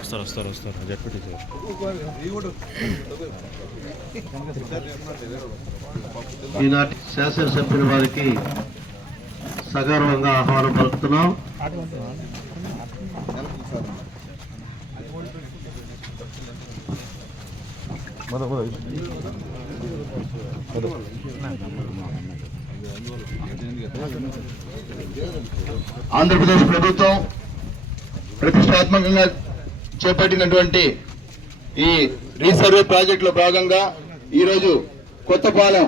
వస్తారు వస్తారు వస్తారు జడ్పీటీ ఈనాటి శాసనసభ్యుల వారికి సగర్వంగా ఆహ్వానం పలుకుతున్నాం. ఆంధ్రప్రదేశ్ ప్రభుత్వం ప్రతిష్టాత్మకంగా చేపట్టినటువంటి ఈ రీసర్వే ప్రాజెక్టులో భాగంగా ఈరోజు కొత్తపాలెం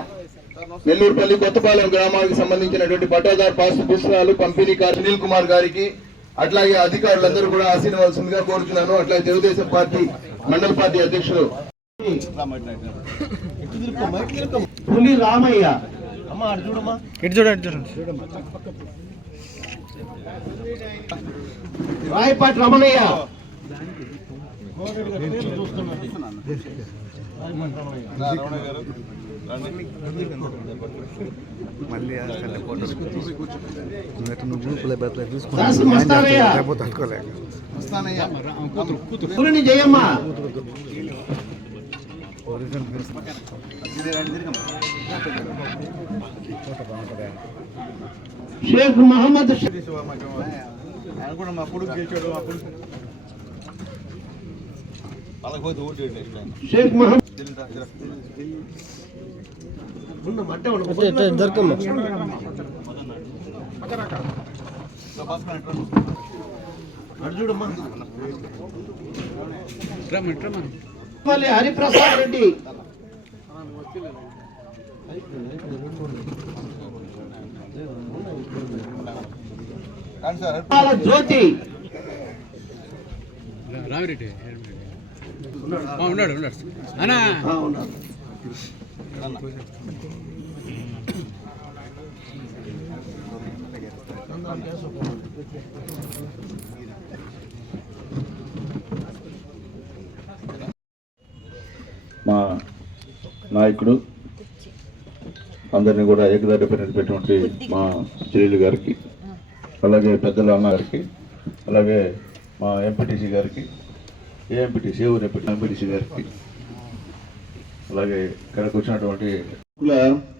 నెల్లూరుపల్లి కొత్తపాలెం గ్రామానికి సంబంధించినటువంటి పట్టాదారు పాస్ పుస్తకాలు పంపిణీ కారు సునీల్ కుమార్ గారికి అట్లాగే అధికారులందరూ కూడా ఆశీర్వలసిందిగా కోరుతున్నాను అట్లాగే తెలుగుదేశం పార్టీ మండల పార్టీ అధ్యక్షుడు పులి రామయ్య ఇటు చూడండి చూడండి రాయపాటి రమణయ్య దాసు మస్తానయ్య పులిని జయమ్మ షేక్ మహమ్మద్ షేక్ మహమ్మద్ దిల్లిరా, ఇదిరా. మళ్ళీ హరిప్రసాద్ రెడ్డి. జ్యోతి? ఉన్నాడు ఉన్నాడు అనా ఉన్నాడు. నాయకుడు అందరినీ కూడా ఏకదాటి నిలిపేటువంటి మా చెల్లెలు గారికి అలాగే పెద్దల అన్న గారికి అలాగే మా ఎంపీటీసీ గారికి ఏఎంపీటీసీ ఎంపీటీసీ ఊరు ఎంపీటీసీ గారికి అలాగే ఇక్కడికి వచ్చినటువంటి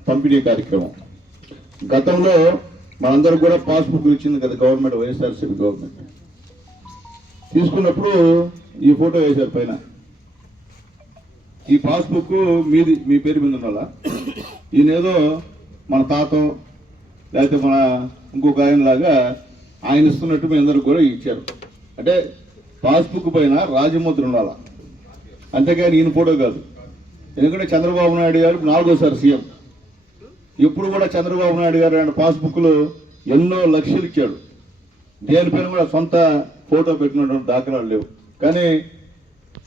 పంపిణీ కార్యక్రమం. గతంలో మనందరికి కూడా పాస్బుక్ ఇచ్చింది కదా గవర్నమెంట్ వైఎస్ఆర్సీపీ గవర్నమెంట్. తీసుకున్నప్పుడు ఈ ఫోటో వేశారు పైన. ఈ పాస్బుక్ మీది మీ పేరు మీద ఉండాలా? ఈయనేదో మన తాత లేకపోతే మన ఇంకొక ఆయన లాగా ఆయన ఇస్తున్నట్టు మీ అందరికి కూడా ఇచ్చారు. అంటే పాస్బుక్ పైన రాజముద్ర ఉండాలా? అంతేకాని ఈయన ఫోటో కాదు. ఎందుకంటే చంద్రబాబు నాయుడు గారు నాలుగోసారి సీఎం. ఎప్పుడు కూడా చంద్రబాబు నాయుడు గారు ఆయన పాస్బుక్లో ఎన్నో లక్షలు ఇచ్చాడు. దేనిపైన కూడా సొంత ఫోటో పెట్టినటువంటి దాఖలాలు లేవు. కానీ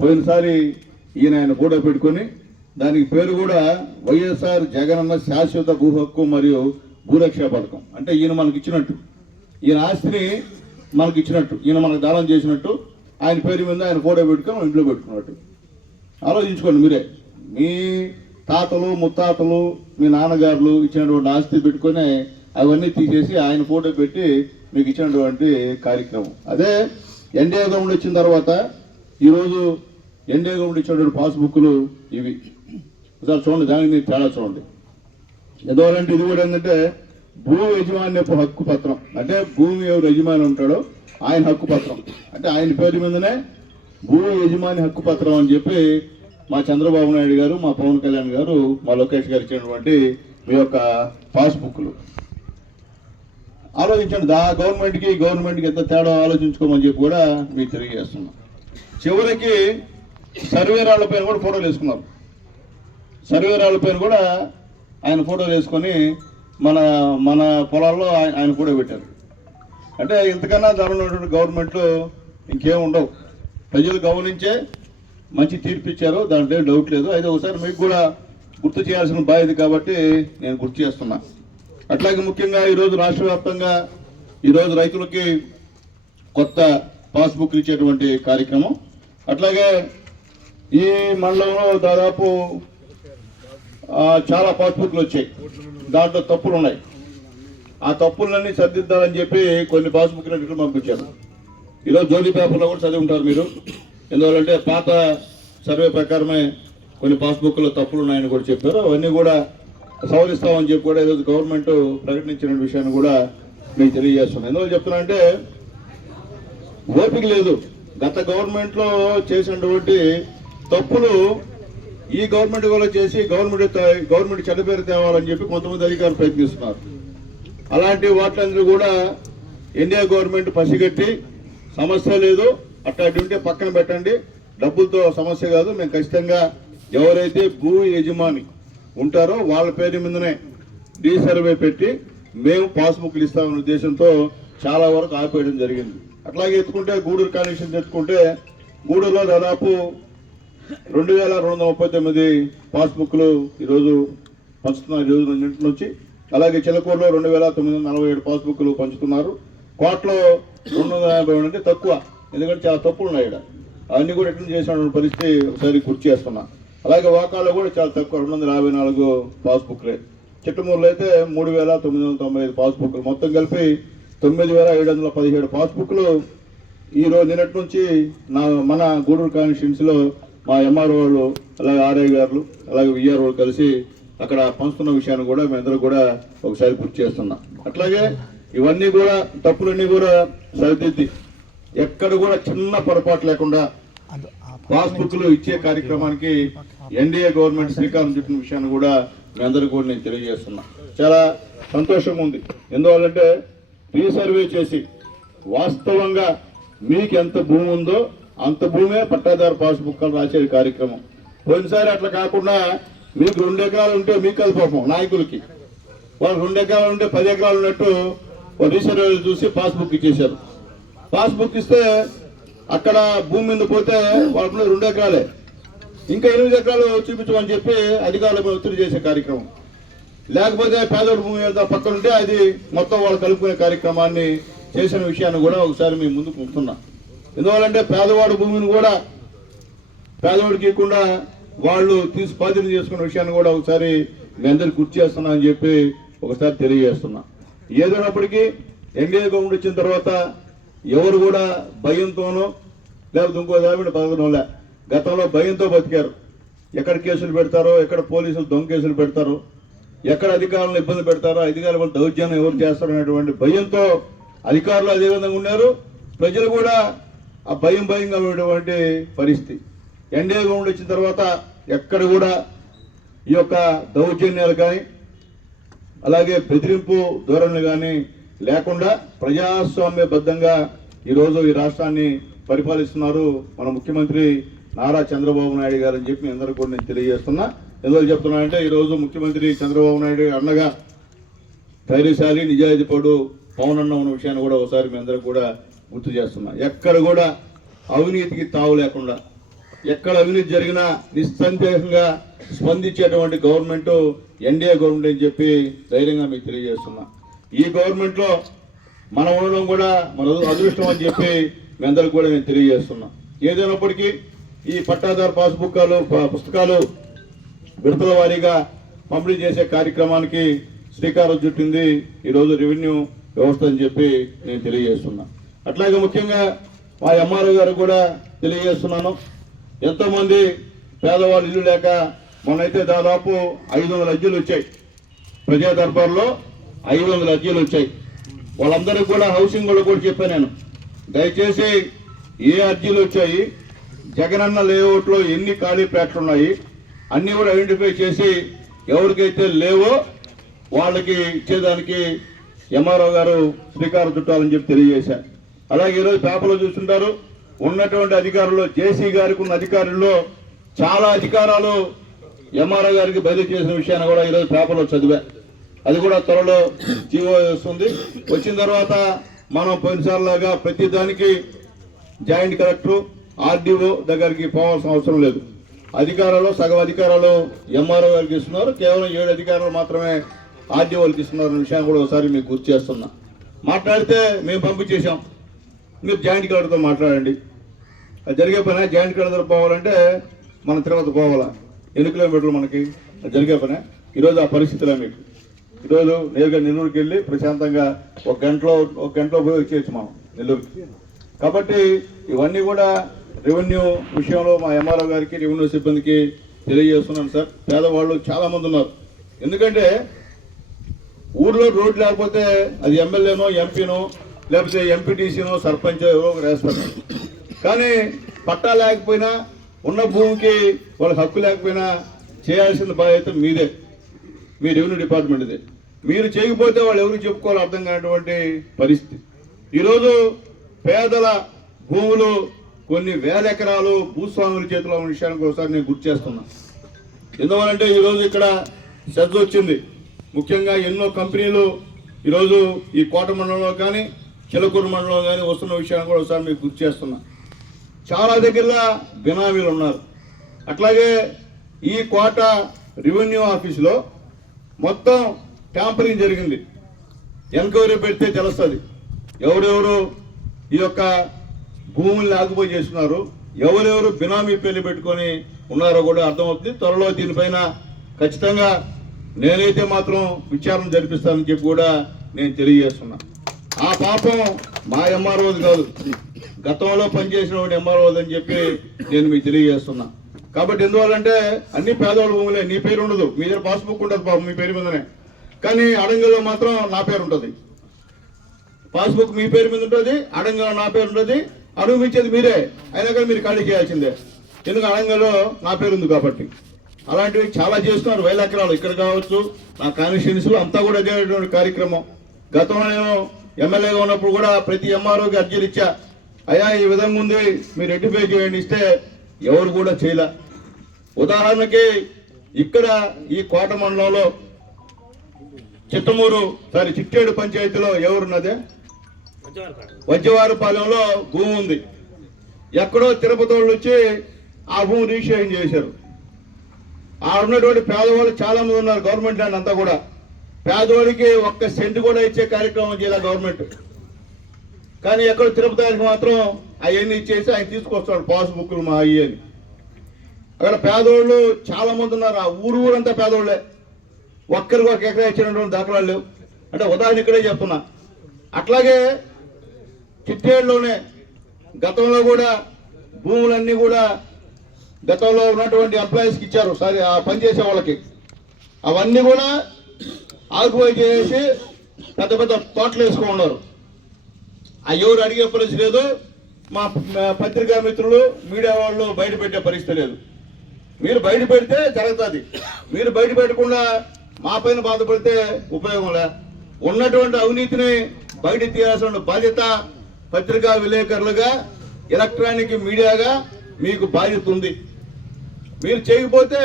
పోయినసారి ఈయన ఆయన ఫోటో పెట్టుకొని దానికి పేరు కూడా వైఎస్ఆర్ జగనన్న శాశ్వత భూ హక్కు మరియు భూరక్ష పథకం. అంటే ఈయన మనకి ఇచ్చినట్టు. ఈయన ఆస్తిని మనకి ఇచ్చినట్టు. ఈయన మనకు దానం చేసినట్టు. ఆయన పేరు మీద ఆయన ఫోటో పెట్టుకొని ఇంట్లో పెట్టుకున్నట్టు. ఆలోచించుకోండి మీరే. మీ తాతలు ముత్తాతలు మీ నాన్నగారులు ఇచ్చినటువంటి ఆస్తి పెట్టుకొని అవన్నీ తీసేసి ఆయన ఫోటో పెట్టి మీకు ఇచ్చినటువంటి కార్యక్రమం. అదే ఎన్డీఏ గవర్నమెంట్ వచ్చిన తర్వాత ఈరోజు ఎన్డీఏ గవర్నమెంట్ ఇచ్చినటువంటి పాస్బుక్లు ఇవి. ఒకసారి చూడండి దానికి తేడా చూడండి. ఎందువలంటే ఇది కూడా ఏంటంటే భూ యజమాన్యపు హక్కు పత్రం. అంటే భూమి ఎవరు యజమాని ఉంటాడో ఆయన హక్కు పత్రం. అంటే ఆయన పేరు మీదనే భూ యజమాని హక్కు పత్రం అని చెప్పి మా చంద్రబాబు నాయుడు గారు మా పవన్ కళ్యాణ్ గారు మా లోకేష్ గారు ఇచ్చినటువంటి మీ యొక్క పాస్బుక్లు. ఆలోచించండి దా గవర్నమెంట్కి గవర్నమెంట్కి ఎంత తేడా ఆలోచించుకోమని చెప్పి కూడా మీకు తెలియజేస్తున్నాం. చివరికి సర్వేరాళ్ళ పేరు కూడా ఫోటోలు వేసుకున్నారు. సర్వేరాళ్ళ పేరు కూడా ఆయన ఫోటోలు వేసుకొని మన మన పొలాల్లో ఆయన ఆయన ఫోటో పెట్టారు. అంటే ఇంతకన్నా ధరలు గవర్నమెంట్లు ఇంకేం ఉండవు. ప్రజలు గమనించే మంచి తీర్పు ఇచ్చారు దాంట్లో ఏం డౌట్ లేదు. అయితే ఒకసారి మీకు కూడా గుర్తు చేయాల్సిన బాధ్యత కాబట్టి నేను గుర్తు చేస్తున్నా. అట్లాగే ముఖ్యంగా ఈరోజు రాష్ట్ర వ్యాప్తంగా ఈరోజు రైతులకి కొత్త పాస్బుక్ ఇచ్చేటువంటి కార్యక్రమం. అట్లాగే ఈ మండలంలో దాదాపు చాలా పాస్బుక్లు వచ్చాయి. దాంట్లో తప్పులు ఉన్నాయి. ఆ తప్పులన్నీ సర్దిద్దాలని చెప్పి కొన్ని పాస్బుక్ రిటర్న్ పంపించారు. ఈరోజు జోలీ పేపర్లో కూడా చదివి ఉంటారు మీరు. ఎందువల్లంటే పాత సర్వే ప్రకారమే కొన్ని పాస్బుక్లో తప్పులు ఉన్నాయని కూడా చెప్పారు. అవన్నీ కూడా సవరిస్తామని చెప్పి కూడా ఈరోజు గవర్నమెంట్ ప్రకటించిన విషయాన్ని కూడా మీకు తెలియజేస్తున్నాను. ఎందువల్ల చెప్తున్నానంటే ఓపిక లేదు. గత గవర్నమెంట్లో చేసినటువంటి తప్పులు ఈ గవర్నమెంట్ వాళ్ళు చేసి గవర్నమెంట్ గవర్నమెంట్ చెడ్డ పేరు తేవాలని చెప్పి కొంతమంది అధికారులు ప్రయత్నిస్తున్నారు. అలాంటి వాటిలందరూ కూడా ఎన్డీఏ గవర్నమెంట్ పసిగట్టి సమస్య లేదు. అట్లాంటి ఉంటే పక్కన పెట్టండి. డబ్బులతో సమస్య కాదు. మేము ఖచ్చితంగా ఎవరైతే భూ యజమాని ఉంటారో వాళ్ళ పేరు మీదనే డీ సర్వే పెట్టి మేము పాస్బుక్లు ఇస్తామనే ఉద్దేశంతో చాలా వరకు ఆపేయడం జరిగింది. అట్లాగే ఎత్తుకుంటే గూడూరు కనెక్షన్ ఎత్తుకుంటే గూడూరులో దాదాపు రెండు వేల రెండు వందల ముప్పై తొమ్మిది పాస్బుక్లు ఈరోజు పంచుతున్నారు ఈరోజు రెండింటి నుంచి అలాగే చిలకూరులో రెండు వేల తొమ్మిది వందల నలభై ఏడు పాస్బుక్లు పంచుతున్నారు. కోట్లో రెండు వందల యాభై ఏడు అంటే తక్కువ ఎందుకంటే చాలా తప్పులు ఉన్నాయి ఇక్కడ. అవన్నీ కూడా రిటర్న్ చేసిన పరిస్థితి ఒకసారి గుర్తు చేస్తున్నా. అలాగే వాకాలో కూడా చాలా తక్కువ రెండు వందల యాభై నాలుగు పాస్బుక్లే. చిట్టమూరులో అయితే మూడు వేల తొమ్మిది వందల తొంభై ఐదు పాస్బుక్లు. మొత్తం కలిపి తొమ్మిది వేల ఏడు వందల పదిహేడు పాస్బుక్లు. ఈరోజు నిన్నటి నుంచి నా మన గూడూరు కాన్స్టిట్యున్సీలో మా ఎంఆర్ఓ వాళ్ళు అలాగే ఆర్ఐ గారు అలాగే విఆర్ఓ కలిసి అక్కడ పంచుతున్న విషయాన్ని కూడా మేమందరూ కూడా ఒకసారి గుర్తు చేస్తున్నాం. అట్లాగే ఇవన్నీ కూడా తప్పులన్నీ కూడా సరిదిద్ది. ఎక్కడ కూడా చిన్న పొరపాటు లేకుండా పాస్బుక్లు ఇచ్చే కార్యక్రమానికి ఎన్డీఏ గవర్నమెంట్ శ్రీకారం చుట్టిన విషయాన్ని కూడా మీ అందరికీ కూడా నేను తెలియజేస్తున్నా. చాలా సంతోషంగా ఉంది. ఎందువల్లంటే రీసర్వే చేసి వాస్తవంగా మీకు ఎంత భూమి ఉందో అంత భూమే పట్టాదారు పాస్బుక్ రాసే కార్యక్రమం. పోయినసారి అట్లా కాకుండా మీకు రెండు ఎకరాలు ఉంటే మీకు అది పాపం నాయకులకి. వాళ్ళు రెండు ఎకరాలు ఉంటే పది ఎకరాలు ఉన్నట్టు రీసర్వేలు చూసి పాస్బుక్ ఇచ్చేశారు. పాస్బుక్ ఇస్తే అక్కడ భూమి మీద పోతే వాళ్ళ రెండు ఎకరాలే ఇంకా ఎనిమిది ఎకరాలు చూపించమని చెప్పి అధికారుల ఒత్తిడి చేసే కార్యక్రమం. లేకపోతే పేదోడు భూమి మీద పక్కన ఉంటే అది మొత్తం వాళ్ళు కలుపుకునే కార్యక్రమాన్ని చేసిన విషయాన్ని కూడా ఒకసారి మీ ముందుకు ఉంటున్నా ఎందువల్లంటే పేదవాడు భూమిని కూడా పేదవాడికి ఇవ్వకుండా వాళ్ళు తీసి బాధ్యత చేసుకున్న విషయాన్ని కూడా ఒకసారి మీ అందరికి గుర్తు చేస్తున్నా అని చెప్పి ఒకసారి తెలియజేస్తున్నా. ఏదైనప్పటికీ ఎన్డీఏ గవర్నమెంట్ వచ్చిన తర్వాత ఎవరు కూడా భయంతోనో లేకపోతే ఇంకో దాని బతకడంలే గతంలో భయంతో బతికారు. ఎక్కడ కేసులు పెడతారో ఎక్కడ పోలీసులు దొంగ కేసులు పెడతారో ఎక్కడ అధికారులను ఇబ్బంది పెడతారో అధికారుల వల్ల దౌర్జన్యం ఎవరు చేస్తారనేటువంటి భయంతో అధికారులు అదేవిధంగా ఉన్నారు. ప్రజలు కూడా ఆ భయం భయంగా ఉన్నటువంటి పరిస్థితి. ఎన్డీఏ గవర్నమెంట్ వచ్చిన తర్వాత ఎక్కడ కూడా ఈ యొక్క దౌర్జన్యాలు కానీ అలాగే బెదిరింపు ధోరణులు కానీ లేకుండా ప్రజాస్వామ్యబద్ధంగా ఈరోజు ఈ రాష్ట్రాన్ని పరిపాలిస్తున్నారు మన ముఖ్యమంత్రి నారా చంద్రబాబు నాయుడు గారు అని చెప్పి అందరూ కూడా నేను తెలియజేస్తున్నా. ఎందుకు చెప్తున్నా అంటే ఈరోజు ముఖ్యమంత్రి చంద్రబాబు నాయుడు అన్నగా ధైర్యశాలి నిజాయితీపడు పవన్ అన్న ఉన్న విషయాన్ని కూడా ఒకసారి మీ అందరూ కూడా గుర్తు చేస్తున్నా. ఎక్కడ కూడా అవినీతికి తావు లేకుండా ఎక్కడ అవినీతి జరిగినా నిస్సందేహంగా స్పందించేటువంటి గవర్నమెంట్ ఎన్డీఏ గవర్నమెంట్ అని చెప్పి ధైర్యంగా మీకు తెలియజేస్తున్నా. ఈ గవర్నమెంట్లో మనం ఉండడం కూడా మన అదృష్టం అని చెప్పి మీ అందరికి కూడా నేను తెలియజేస్తున్నా. ఏదైనప్పటికీ ఈ పట్టాదారు పాస్బుక్లు పుస్తకాలు విడతల వారీగా పంపిణీ చేసే కార్యక్రమానికి శ్రీకారం చుట్టింది ఈరోజు రెవెన్యూ వ్యవస్థ అని చెప్పి నేను తెలియజేస్తున్నా. అట్లాగే ముఖ్యంగా మా ఎంఆర్ఓ గారు కూడా తెలియజేస్తున్నాను. ఎంతోమంది పేదవాళ్ళు ఇల్లు లేక మొన్నైతే దాదాపు ఐదు వందల అర్జీలు వచ్చాయి. ప్రజా దర్బార్లో ఐదు వందల అర్జీలు వచ్చాయి. వాళ్ళందరికీ కూడా హౌసింగ్ కూడా కూడా చెప్పాను నేను. దయచేసి ఏ అర్జీలు వచ్చాయి? జగనన్న లేఅవుట్లో ఎన్ని ఖాళీ ప్లాట్లు ఉన్నాయి? అన్నీ కూడా ఐడెంటిఫై చేసి ఎవరికైతే లేవో వాళ్ళకి ఇచ్చేదానికి ఎంఆర్ఓ గారు శ్రీకారం చుట్టాలని చెప్పి తెలియజేశారు. అలాగే ఈరోజు పేపర్లో చూస్తుంటారు ఉన్నటువంటి అధికారులు జేసీ గారికి ఉన్న అధికారుల్లో చాలా అధికారాలు ఎంఆర్ఓ గారికి బదిలీ చేసిన విషయాన్ని కూడా ఈరోజు పేపర్లో చదివా. అది కూడా త్వరలో జీవో వస్తుంది. వచ్చిన తర్వాత మనం పోయినసార్లాగా ప్రతి దానికి జాయింట్ కలెక్టర్ ఆర్డీఓ దగ్గరికి పోవాల్సిన అవసరం లేదు. అధికారాలు సగం అధికారాలు ఎంఆర్ఓ గారికి ఇస్తున్నారు. కేవలం ఏడు అధికారాలు మాత్రమే ఆర్డీఓలకు ఇస్తున్నారు అనే విషయాన్ని కూడా ఒకసారి మీకు గుర్తు చేస్తున్నా. మాట్లాడితే మేము పంపించేశాం. మీరు జాయింట్ కలర్తో మాట్లాడండి. అది జరిగే పని జాయింట్ కలెక్టర్ పోవాలంటే మనం తిరుపతి పోవాలా? ఎన్ని కిలోమీటర్లు మనకి? అది జరిగే పనే. ఈరోజు ఆ పరిస్థితిలో మీకు. ఈరోజు నేరుగా నెల్లూరుకి వెళ్ళి ప్రశాంతంగా ఒక గంటలో ఒక గంటలో పోయి వచ్చేయచ్చు మనం నెల్లూరుకి. కాబట్టి ఇవన్నీ కూడా రెవెన్యూ విషయంలో మా ఎంఆర్ఓ గారికి రెవెన్యూ సిబ్బందికి తెలియజేస్తున్నాను సార్. పేదవాళ్ళు చాలామంది ఉన్నారు. ఎందుకంటే ఊర్లో రోడ్డు లేకపోతే అది ఎమ్మెల్యేనో ఎంపీనో లేకపోతే ఎంపీటీసీనో సర్పంచ్ ఎవరో వేస్తారు కానీ పట్టా లేకపోయినా ఉన్న భూమికి వాళ్ళకి హక్కు లేకపోయినా చేయాల్సిన బాధ్యత మీదే. మీ రెవెన్యూ డిపార్ట్మెంట్దే మీరు చేయకపోతే వాళ్ళు ఎవరికి చెప్పుకోవాలో అర్థం కానటువంటి పరిస్థితి. ఈరోజు పేదల భూములు కొన్ని వేల ఎకరాలు భూస్వాముల చేతిలో ఉన్న విషయానికి ఒకసారి నేను గుర్తు చేస్తున్నా. ఎందువలంటే ఈరోజు ఇక్కడ శ్రద్ధ వచ్చింది. ముఖ్యంగా ఎన్నో కంపెనీలు ఈరోజు ఈ కోట మండలంలో కానీ చిలకూరు మండలం కానీ వస్తున్న విషయాన్ని కూడా ఒకసారి మీకు గుర్తు చేస్తున్నా. చాలా దగ్గరలో బినామీలు ఉన్నారు. అట్లాగే ఈ కోట రెవెన్యూ ఆఫీసులో మొత్తం ట్యాంపరింగ్ జరిగింది. ఎంక్వైరీ పెడితే తెలుస్తుంది. ఎవరెవరు ఈ యొక్క భూముల్ని ఆకుపోయి చేస్తున్నారు ఎవరెవరు బినామీ పెళ్ళి పెట్టుకొని ఉన్నారో కూడా అర్థమవుతుంది. త్వరలో దీనిపైన ఖచ్చితంగా నేనైతే మాత్రం విచారణ జరిపిస్తానని చెప్పి కూడా నేను తెలియజేస్తున్నాను ఆ పాపం మా ఎంఆర్ఓది కాదు. గతంలో పనిచేసిన ఎంఆర్ఓ అని చెప్పి నేను మీకు తెలియజేస్తున్నా. కాబట్టి ఎందువల్లంటే అన్ని పేదవాళ్ళ భూములే నీ పేరు ఉండదు. మీ దగ్గర పాస్బుక్ ఉంటుంది పాపం మీ పేరు మీదనే. కానీ అడంగల్లో మాత్రం నా పేరు ఉంటుంది. పాస్బుక్ మీ పేరు మీద ఉంటుంది అడంగల్లో నా పేరు ఉంటుంది. అనుభవించేది మీరే. అయినా కానీ మీరు ఖాళీ చేయాల్సిందే. ఎందుకు అడంగల్లో నా పేరు ఉంది కాబట్టి. అలాంటివి చాలా చేస్తున్నారు. వేల ఎకరాలు ఇక్కడ కావచ్చు. నా కాన్స్టిట్యూన్సీలో అంతా కూడా అదేటువంటి కార్యక్రమం. గతంలో ఎమ్మెల్యేగా ఉన్నప్పుడు కూడా ప్రతి ఎంఆర్ఓకి అర్జీలు ఇచ్చా. అయ్యా ఈ విధంగా ఉంది మీరు రెడ్డిఫై చేయండి ఇస్తే ఎవరు కూడా చేయలే. ఉదాహరణకి ఇక్కడ ఈ కోట మండలంలో చిత్తమూరు సారీ చిట్టేడు పంచాయతీలో ఎవరున్నదే? వజ్రవారిపాలెంలో భూమి ఉంది. ఎక్కడో తిరుపతి వాళ్ళు వచ్చి ఆ భూమి రిజిస్ట్రేషన్ చేశారు. ఆ ఉన్నటువంటి పేదవాళ్ళు చాలామంది ఉన్నారు గవర్నమెంట్ ల్యాండ్ అంతా కూడా. పేదోడికి ఒక్క సెంట్ కూడా ఇచ్చే కార్యక్రమం చేయాలి గవర్నమెంట్ కానీ ఎక్కడ తిరుపతి మాత్రం అవన్నీ ఇచ్చేసి ఆయన తీసుకొస్తాడు పాస్బుక్లు మా అయ్యి అని. అక్కడ పేదోళ్ళు చాలా మంది ఉన్నారు. ఆ ఊరు ఊరంతా పేదోళ్ళే. ఒక్కరికి ఒక ఎకరా ఇచ్చినటువంటి దాఖలాలు లేవు. అంటే ఉదాహరణ ఇక్కడే చెప్తున్నా. అట్లాగే చిట్టేళ్ళలోనే గతంలో కూడా భూములన్నీ కూడా గతంలో ఉన్నటువంటి ఎంప్లాయీస్కి ఇచ్చారు. సారీ ఆ పనిచేసే వాళ్ళకి. అవన్నీ కూడా ఆకుపోయి చేసి పెద్ద పెద్ద తోటలు వేసుకున్నారు ఆ ఎవరు అడిగే పరిస్థితి లేదు. మా పత్రికా మిత్రులు మీడియా వాళ్ళు బయట పెట్టే పరిస్థితి లేదు. మీరు బయట పెడితే జరుగుతుంది. మీరు బయట పెట్టకుండా మా పైన బాధపడితే ఉపయోగం లే. ఉన్నటువంటి అవినీతిని బయట తీయాల్సిన బాధ్యత పత్రికా విలేకరులుగా ఎలక్ట్రానిక్ మీడియాగా మీకు బాధ్యత ఉంది. మీరు చేయకపోతే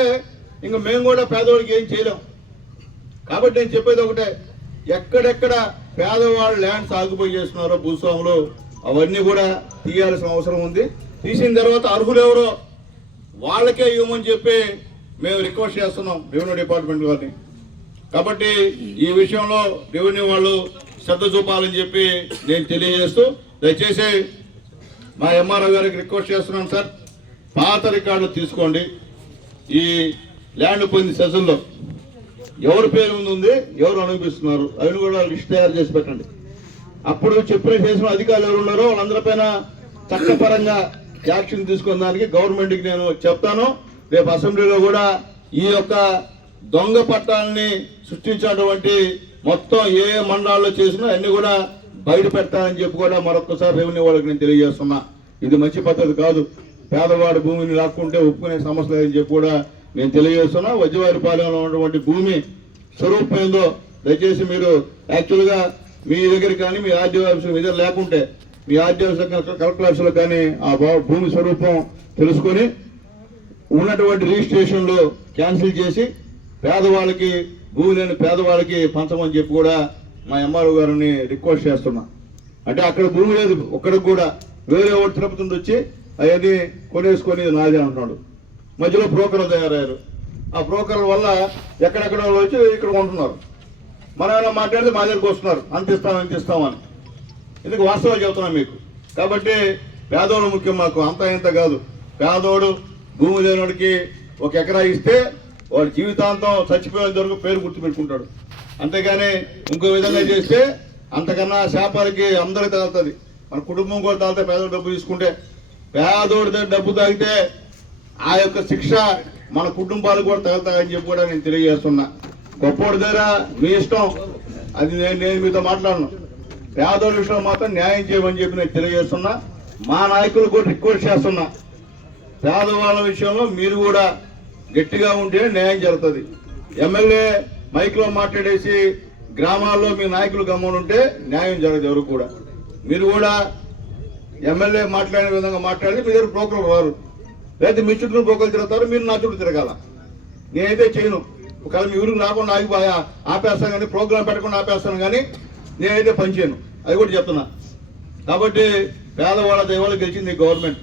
ఇంక మేము కూడా పేదవాడికి ఏం చేయలేం. కాబట్టి నేను చెప్పేది ఒకటే. ఎక్కడెక్కడ పేదవాళ్ళు ల్యాండ్ సాగుపోయి చేస్తున్నారో భూస్వాములు అవన్నీ కూడా తీయాల్సిన అవసరం ఉంది. తీసిన తర్వాత అర్హులు ఎవరో వాళ్ళకే ఇవ్వమని చెప్పి మేము రిక్వెస్ట్ చేస్తున్నాం రెవెన్యూ డిపార్ట్మెంట్ వారిని కాబట్టి ఈ విషయంలో రెవెన్యూ వాళ్ళు శ్రద్ధ చూపాలని చెప్పి నేను తెలియజేస్తూ దయచేసి మా ఎంఆర్ఓ గారికి రిక్వెస్ట్ చేస్తున్నాను సార్. పాత రికార్డు తీసుకోండి. ఈ ల్యాండ్ పొంది సెషన్లో ఎవరి పేరు మీద ఉంది ఎవరు అనుభవిస్తున్నారు? అవి కూడా లిస్ట్ తయారు చేసి పెట్టండి. అప్పుడు చెప్పిన చేసిన అధికారులు ఎవరు ఉన్నారో వాళ్ళందరిపైన చట్టపరంగా యాక్షన్ తీసుకున్న దానికి గవర్నమెంట్కి నేను చెప్తాను. రేపు అసెంబ్లీలో కూడా ఈ యొక్క దొంగ పట్టాలని సృష్టించినటువంటి మొత్తం ఏ మండలాల్లో చేసినా అన్ని కూడా బయట పెట్టాలని చెప్పి కూడా మరొకసారి రెవెన్యూ వాళ్ళకి నేను తెలియజేస్తున్నా. ఇది మంచి పద్ధతి కాదు. పేదవాడు భూమిని లాక్కుంటే ఒప్పుకునే సమస్య లేదని చెప్పి కూడా నేను తెలియజేస్తున్నా వజ్రవారి పాలెంలో ఉన్నటువంటి భూమి స్వరూపం ఏందో దయచేసి మీరు యాక్చువల్గా మీ దగ్గర కానీ మీ ఆర్డీ ఆఫీస్ మీ దగ్గర లేకుంటే మీ ఆర్డీఓ కలెక్టర్ ఆఫీసులో కానీ ఆ భూమి స్వరూపం తెలుసుకొని ఉన్నటువంటి రిజిస్ట్రేషన్లు క్యాన్సిల్ చేసి పేదవాళ్ళకి భూమి లేని పేదవాళ్ళకి పంచమని చెప్పి కూడా మా ఎంఆర్ఓ గారిని రిక్వెస్ట్ చేస్తున్నా. అంటే అక్కడ భూమి లేదు ఒక్కడికి కూడా. వేరే ఒకటి తిరుపతి నుండి వచ్చి అవన్నీ కొనేసుకొని నాదే నాది అంటున్నాడు. మధ్యలో బ్రోకర్లు తయారయ్యారు. ఆ బ్రోకర్ల వల్ల ఎక్కడెక్కడ వచ్చి ఇక్కడ కొంటున్నారు. మనం ఏమైనా మాట్లాడితే మా దగ్గరకు వస్తున్నారు. అంత అంతిస్తామని అంత ఇస్తామని ఎందుకు? వాస్తవాలు చెబుతున్నాం మీకు. కాబట్టి పేదోడు ముఖ్యం మాకు. అంత ఇంత కాదు. పేదోడు భూమి లేనివాడికి ఒక ఎకరా ఇస్తే వాడు జీవితాంతం చచ్చిపోయేంత వరకు పేరు గుర్తుపెట్టుకుంటాడు. అంతేగాని ఇంకో విధంగా చేస్తే అంతకన్నా శాపాలకి అందరికి తాగుతుంది మన కుటుంబం కూడా తాగితే పేదోడు డబ్బు తీసుకుంటే. పేదోడి దగ్గర డబ్బు తాగితే ఆ యొక్క శిక్ష మన కుటుంబాలు కూడా తగులుతాయని చెప్పి కూడా నేను తెలియజేస్తున్నా. గొప్పోడి దగ్గర మీ ఇష్టం. అది నేను నేను మీతో మాట్లాడను. పేదోళ్ళ విషయంలో మాత్రం న్యాయం చేయమని చెప్పి నేను తెలియజేస్తున్నా. మా నాయకులు కూడా రిక్వెస్ట్ చేస్తున్నా. పేదవాళ్ళ విషయంలో మీరు కూడా గట్టిగా ఉంటే న్యాయం జరుగుతుంది. ఎమ్మెల్యే మైక్లో మాట్లాడేసి గ్రామాల్లో మీ నాయకులు గమ్మునుంటే న్యాయం జరగదు ఎవరు కూడా. మీరు కూడా ఎమ్మెల్యే మాట్లాడిన విధంగా మాట్లాడి మీ దగ్గర బ్రోకర్ వారు. లేదా మీ చుట్టూ బ్రోకర్లు తిరుగుతారు మీరు నా చుట్టూ తిరగాల. నేనైతే చేయను. ఒకవేళ మీ ఊరికి రాకుండా ఆగిపోయా ఆపేస్తాను కానీ ప్రోగ్రాం పెట్టకుండా ఆపేస్తాను కానీ నేనైతే పని చేయను. అది కూడా చెప్తున్నా. కాబట్టి పేదవాళ్ళ దైవాలు గెలిచింది గవర్నమెంట్.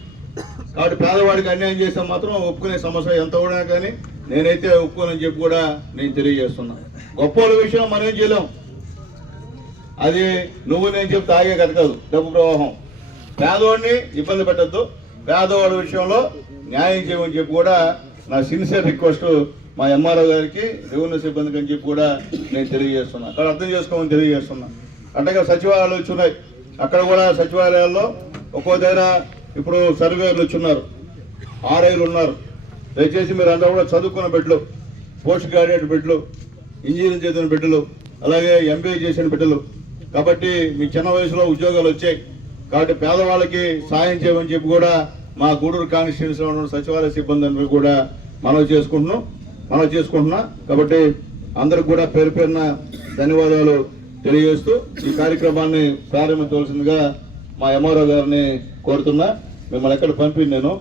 కాబట్టి పేదవాడికి అన్యాయం చేస్తే మాత్రం ఒప్పుకునే సమస్య ఎంత కూడా కానీ నేనైతే ఒప్పుకోనని చెప్పి కూడా నేను తెలియజేస్తున్నా. గొప్ప విషయం మనం ఏం చేయలేం. అది నువ్వు నేను చెప్తే ఆగే కథ కాదు డబ్బు ప్రవాహం. పేదవాడిని ఇబ్బంది పెట్టద్దు. పేదవాడి విషయంలో న్యాయం చేయమని చెప్పి కూడా నా సిన్సియర్ రిక్వెస్ట్ మా ఎంఆర్ఓ గారికి రెవెన్యూ సిబ్బందికి అని చెప్పి కూడా నేను తెలియజేస్తున్నా. అక్కడ అర్థం చేసుకోమని తెలియజేస్తున్నా. అట్టగా సచివాలయాలు వచ్చున్నాయి అక్కడ కూడా సచివాలయాల్లో ఒక్కో దగ్గర ఇప్పుడు సర్వేలు వచ్చున్నారు. ఆర్ఐలు ఉన్నారు. దయచేసి మీరు అందరూ కూడా చదువుకున్న బిడ్డలు పోస్ట్ గ్రాడ్యుయేట్ బిడ్డలు ఇంజనీరింగ్ చేసిన బిడ్డలు అలాగే ఎంబీఏ చేసిన బిడ్డలు. కాబట్టి మీ చిన్న వయసులో ఉద్యోగాలు వచ్చాయి. కాబట్టి పేదవాళ్ళకి సాయం చేయమని చెప్పి కూడా మా గూడూరు కాన్స్టిట్యూన్సీలో ఉన్న సచివాలయ సిబ్బంది కూడా మనవి చేసుకుంటున్నాం. మనవి చేసుకుంటున్నా. కాబట్టి అందరికి కూడా పేరు పేరున ధన్యవాదాలు తెలియజేస్తూ ఈ కార్యక్రమాన్ని ప్రారంభించవలసిందిగా మా ఎంఆర్ఓ గారిని కోరుతున్నా. మిమ్మల్ని ఎక్కడ పంపి నేను.